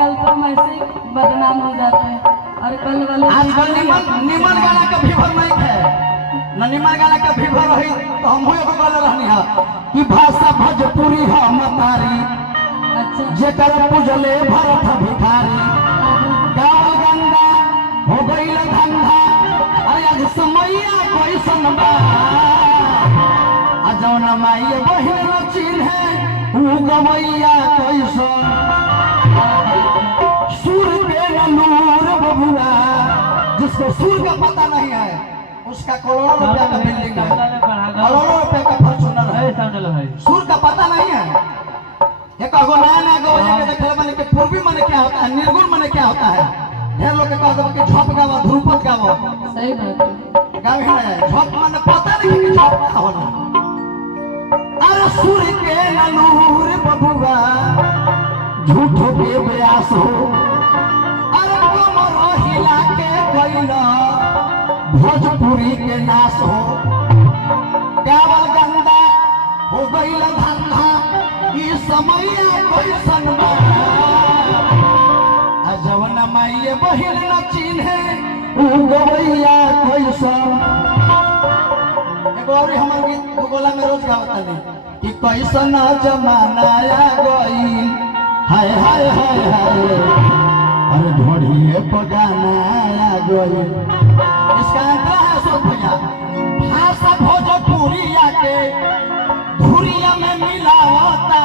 कल तो हम ऐसे ही बदनाम हो जाते हैं और कल वाले आजकल निमन गाना का फीवर नहीं है न निमन गाना का फीवर रही तो हम हुए को बोल रहनी है कि भाषा भोजपुरी है मतारी अच्छा जेकर पूजले भरत भिखारी गाँव गंगा हो गईल धंधा अरे आज समैया कोई सनबा जौन माई बहिन न चिन्हे ऊ गवैया कोई सुर पे नूर बबुआ जिसको सुर का पता नहीं है उसका करोड़ों रुपया का बिल्डिंग है करोड़ों रुपया का फॉर्च्यूनर है सुर का पता नहीं है एक अगो नया गवैया के देखले माने के पूर्वी माने क्या होता है निर्गुण माने क्या होता है ढेर लोग के कह दो कि झप गावो ध्रुपद गावो सही बात गावे ना झप माने पता नहीं कि झप क्या होना अरे सुर के नूर बबुआ झूठो के प्रयास हो अरे कमर हिला के कोइला भोजपुरी के नाश हो गावल गंदा हो गईल धंधा ई समैया कोई सनबा जवन माई बहिन न चिन्हे ऊ गवैया कोई सन एगो और हमर गीत गोला में रोज गावत नहीं कि कैसन जमाना आ गई हाय हाय हाय हाय अरे ढोढ़िए पगाना आ गई इसका अंतर है अशोक भैया भाषा भोजपुरिया के धुरिया में मिलावता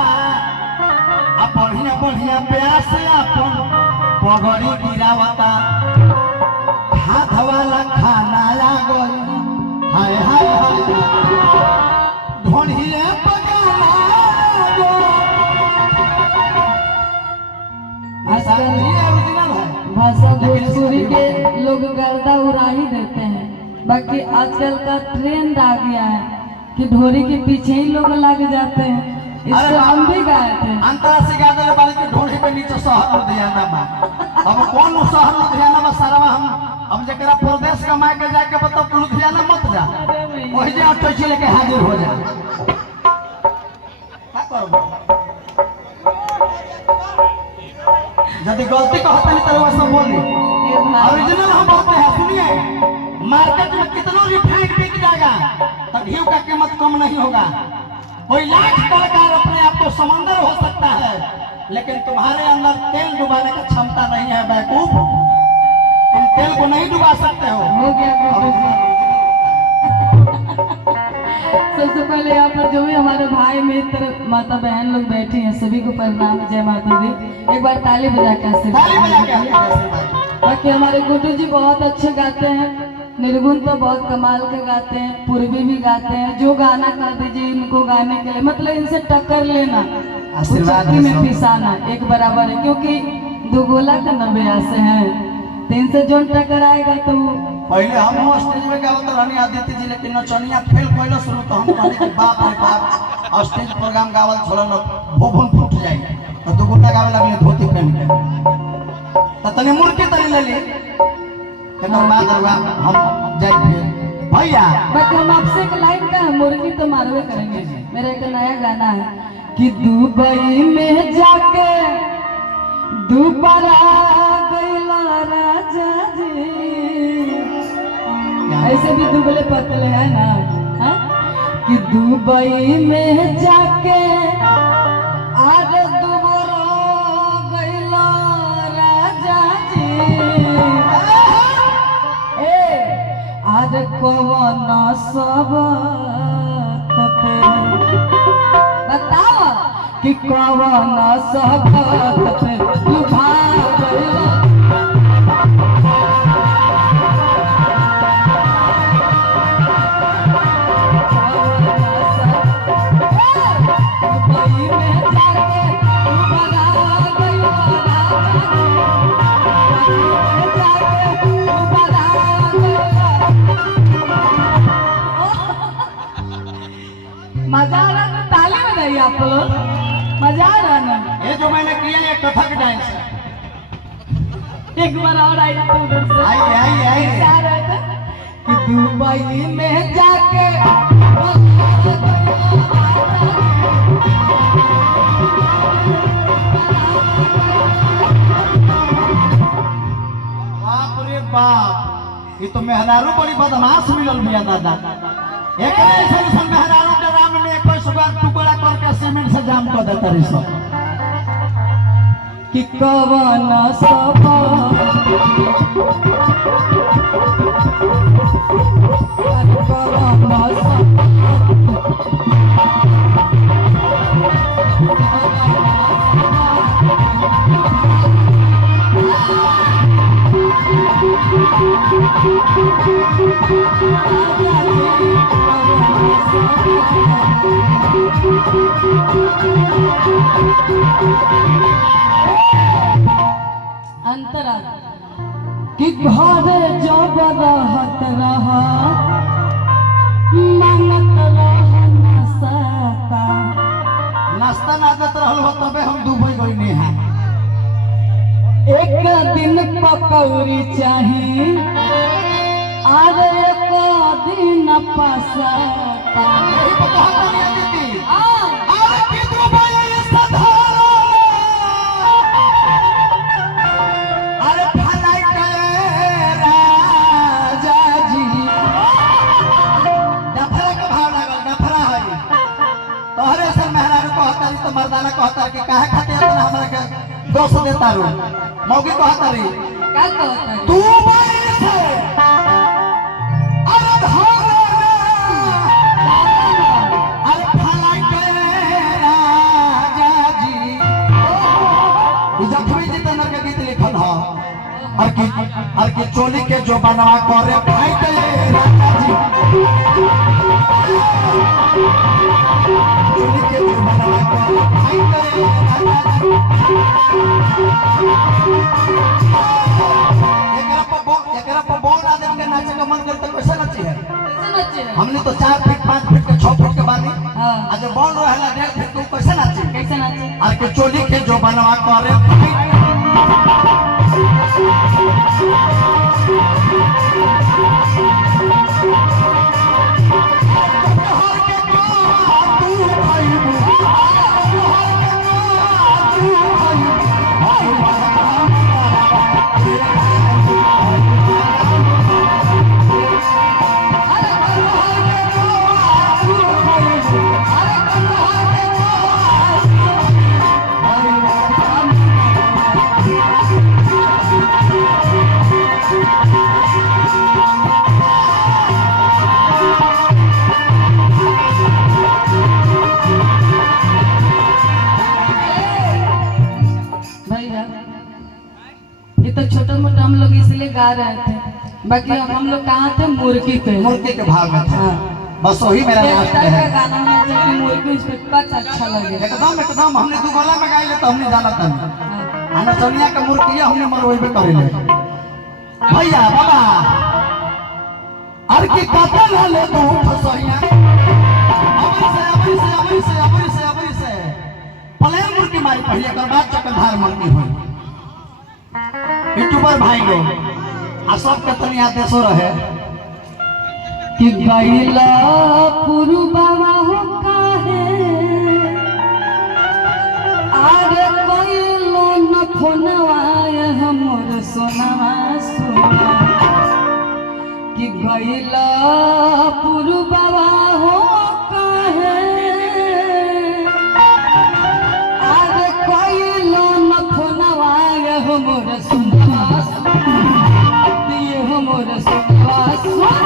आ बढ़िया बढ़िया प्यास अपन पगड़ी गिरावता हाथ वाला खाना आ गई हाय हाय हाय ढोढ़िए पगाना भाषा भोजपुरी के लोग गर्दा उड़ा ही देते हैं बाकी आजकल का ट्रेंड आ गया है कि ढोरी के पीछे ही लोग लग जाते हैं इससे हम भी गाए थे अंतरराष्ट्रीय गाने वाले के ढोरी पे नीचे शहर लुधियाना में अब कौन शहर लुधियाना में सारा हम जरा प्रदेश कमा के जाके बताओ लुधियाना मत जा वही जे ऑटो लेके हाजिर हो जा यदि गलती कहते हैं तो सब बोली ओरिजिनल हम बोलते हैं सुनिए मार्केट में कितना रिफाइंड बिक जाएगा तो घी का कीमत कम नहीं होगा कोई लाख कलाकार अपने आप को समंदर हो सकता है लेकिन तुम्हारे अंदर तेल डुबाने का क्षमता नहीं है बेवकूफ तुम तेल को नहीं डुबा सकते हो गया सबसे पहले यहाँ पर जो भी हमारे भाई मित्र माता बहन लोग बैठी हैं सभी को प्रणाम जय माता दी एक बार ताली बजा के बाकी हमारे गुड्डू जी बहुत अच्छे गाते हैं निर्गुण तो बहुत कमाल के गाते हैं पूर्वी भी गाते हैं जो गाना कर दीजिए इनको गाने के लिए मतलब इनसे टक्कर लेना आशीर्वाद में पिसाना एक बराबर है क्योंकि दो गोला का 90 से है तो इनसे जो टक्कर आएगा तो पहले हम स्टेज में गावत रहनी आदित्य जी लेकिन नचनिया फेल पहले शुरू तो हम कहले कि बाप रे बाप स्टेज प्रोग्राम गावल छोड़न भोभन फूट जाए तो दो गोटा गावे लगले धोती पहन के त तने मुर्के तने ले ली तकर बाद हम जाएंगे भैया बट हम आपसे एक लाइन का मुर्गी तो मारवे करेंगे मेरा एक नया गाना है कि दुबई में जाके दोबारा गइला राजा जी ऐसे भी दुबले पतले है ना हा? कि दुबई में जाके आज दोबारा गइला राजा जी आज कौन सब बताओ कि कौन सब लुभा गइला मजा आ रहा है ताली बजाइए आप लोग मजा आ रहा ना ये जो मैंने किया ये कथक डांस है एक बार और आई तो उधर से आई आ रहा था कि दुबई में जाके ये तो मेहरारू बड़ी बदमाश मिलल भैया दादा। एक ऐसा मेहरारू के राम में 21 बार टुकड़ा करके सीमेंट से जाम कर देता रही सब कि कवन सब अंतरा कि घर जब रहत रहा मांगत रह नाश्ता नादत रहल हो तबे हम दुबई गइनी है। एक दिन पकौड़ी चाही और एक दिन पसता यही तो कहत नहीं दीदी आ अरे कि दुबई सधारा अरे फलाई के राजा जी डफरा के भाव लागल डफरा है तोहरे से मेहरारू कहतारी तो मर्दाना कहतारी कि काहे खातिर इतना हमरा के दोष देता रो मौगी कहतारी का कहता तू बई से अरे धारा अरे फलाई के राजा जी ई जखमी जितना के गीत लिखल ह और की चोली के जो बनवा करे भाई के राजा जी चोली के जो बनवा करे भाई के राजा जी एकरा पर बोल ना देख के नाचे का मन करता कैसे नची है कैसे नचे हमने तो 4 फीट 5 फीट के 6 फीट के बानी हाँ। आज बोल रहला 1.5 फीट के कैसे नाची कैसे नचे और के चोली के जो बनवा करे ये तो छोटा मोटा हम लोग इसलिए गा रहे थे बाकी हम लोग कहाँ थे मुर्गी पे मुर्गी के भाव में था हाँ। बस वही मेरा इस लास्ट टाइप है का गाना होना चाहिए मुर्गी इस पे कच अच्छा लगे एकदम हमने दो गोला में गाइले तो हमने जाना था हाँ। आना सोनिया के मूर्तिया हमने मरवाइबे करेले भैया बाबा अर की काटा लाले तू फसैया अबरी से प्लेन मुर्गी मारी पहले कर बाद चक्रधार मुर्गी हुई यूट्यूबर भाई लोग आ सब के तनी आदेशो रहे कि गैला पुरु बाबा हो काहे आगे गैलो न फोनवा हमर सोनवा सोना कि गैला पुरु बाबा हो काहे आगे गैलो न फोनवा हमर सोनवा सोना दिए हमर सोनवा सोना